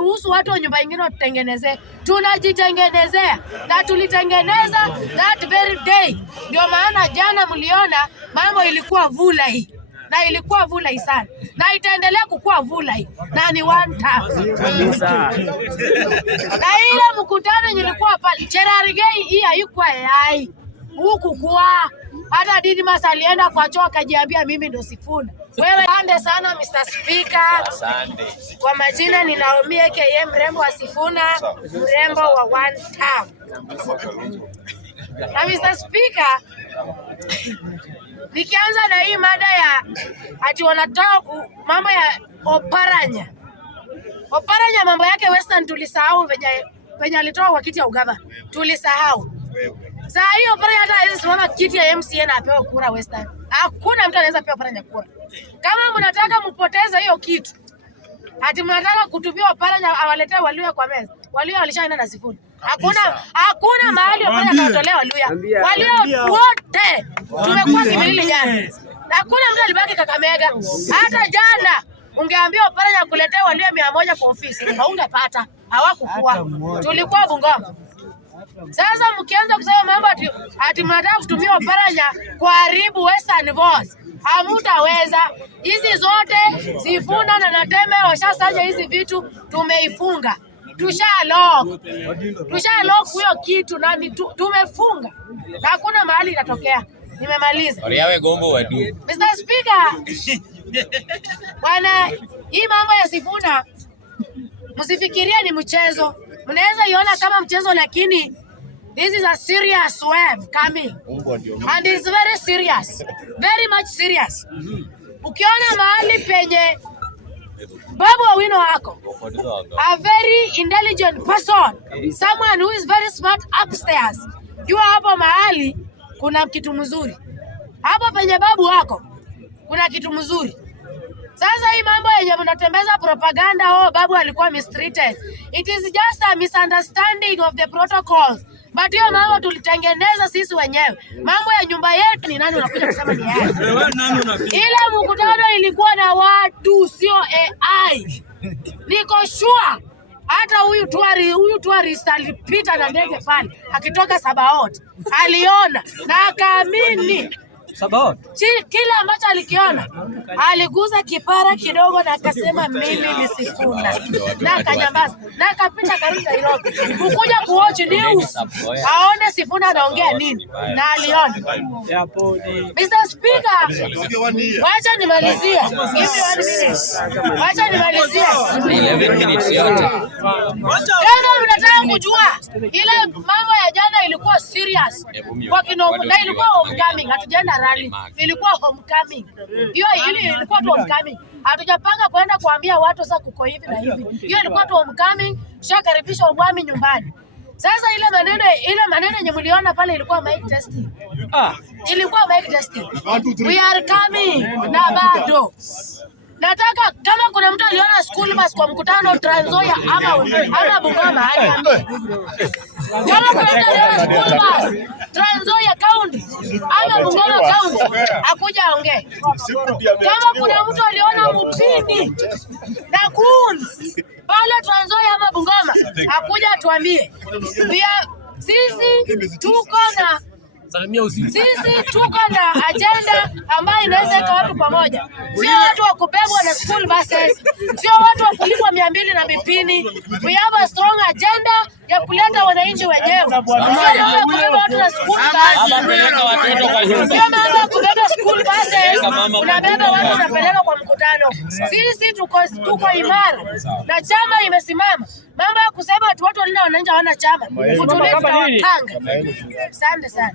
kuruhusu watu wa nyumba nyingine watutengenezee. Tunajitengenezea na tulitengeneza that very day. Ndio maana jana mliona mambo ilikuwa vulai. Na ilikuwa vulai sana. Na itaendelea kukua vulai. Na ni one time. Na ile mkutano nilikuwa pale. Cherargei hii haikuwa AI. Huku kwa hata Didmus alienda kwa choo akajiambia mimi ndo Sifuna. Wewe asante sana Mr. Speaker. Asante. Kwa majina ni Naomi aka mrembo wa Sifuna, mrembo wa one time. Na Mr. Speaker, nikianza na hii mada ya ati wanataka mambo ya Oparanya. Oparanya mambo yake Western tulisahau venye alitoa kwa kiti ya ugavana. Tulisahau. Saa hiyo Oparanya hata hizi simama kiti ya MCA na apewe kura Western. Hakuna mtu anaweza pewa Oparanya kura. Kama mnataka mpoteza hiyo kitu, ati mnataka kutumia Oparanya awaletee Waluya kwa meza. Waluya walishaenda na Sifuna. Hakuna mahali Oparanya atatolewa Waluya. Waluya wote tumekuwa kimilili jana. Hakuna mtu alibaki Kakamega. Hata jana ungeambia Oparanya kuletea Waluya 100 kwa ofisi, haungepata. Hawakukuwa. Tulikuwa Bungoma. Sasa mkianza kusema mambo ati mnataka kutumia Oparanya kuharibu Western Voice, hamutaweza. Hizi zote Sifuna na Natembe washasaja hizi vitu, tumeifunga. Tushalock huyo kitu na tumefunga. Na hakuna mahali itatokea. Nimemaliza. Oriawe gombo wadu. Mr. Speaker. Bwana, hii mambo ya Sifuna msifikirie ni mchezo. Mnaweza iona kama mchezo, lakini this is a serious wave coming. And it's very serious. Very much serious. Ukiona mahali penye Babu Owino wako, a very intelligent person, someone who is very smart upstairs, jua hapo mahali kuna kitu mzuri. Hapo penye Babu wako kuna kitu mzuri. Sasa hii mambo yenye mnatembeza propaganda, Babu alikuwa mistreated. It is just a misunderstanding of the protocols. But hiyo mambo tulitengeneza sisi wenyewe. Mambo ya nyumba yetu ni nani unakuja kusema ni yeye? Ile mkutano ilikuwa na watu, sio AI. Niko sure hata huyu tourist alipita na ndege pale akitoka Sabaot. Aliona na akaamini. Sabaot. Kila ambacho alikiona, aliguza kipara kidogo na akasema mimi ni Sifuna. Na akanyamaza. Na akapita karibu Nairobi. Kukuja kuwatch news. Aone Sifuna anaongea nini. Na aliona. Mr. Speaker, wacha nimalizie. Wacha nimalizie. 11 minutes yote. Kama unataka kujua ile mambo ya jana ilikuwa serious. Kwa Kinongo na ilikuwa homecoming, hatujaenda rally. Ilikuwa homecoming. Hiyo ilikuwa tu homecoming. Hatujapanga kwenda kuambia watu sasa kuko hivi na hivi. Hiyo ilikuwa tu homecoming, shakaribisha Obwami nyumbani. Sasa ile maneno yenye mliona pale ilikuwa mic testing. Ilikuwa mic testing. We are coming na bado. Nataka kama kuna mtu aliona school bus kwa mkutano Trans Nzoia ama Bungoma aniambie. Kama kuna mtu aliona school bus Trans Nzoia County ama Bungoma County akuja aongee. Kama kuna mtu aliona Mutini na Guns pale Trans Nzoia ama Bungoma akuja atuambie. Pia sisi tuko na agenda ambayo inaweza ika watu pamoja. Sio watu wa kubebwa na school buses. Sio watu wa kulipwa 200 na mipini. We have a strong agenda ya kuleta wananchi wenyewe. Sio mambo ya kubeba watu na school buses. Sio mambo ya kubeba school buses. Unabeba watu unapeleka kwa mkutano. Sisi tuko imara. Na chama imesimama. Mambo ya kusema watu walinda wananchi hawana chama. Kutuleta tutawapanga. Asante sana.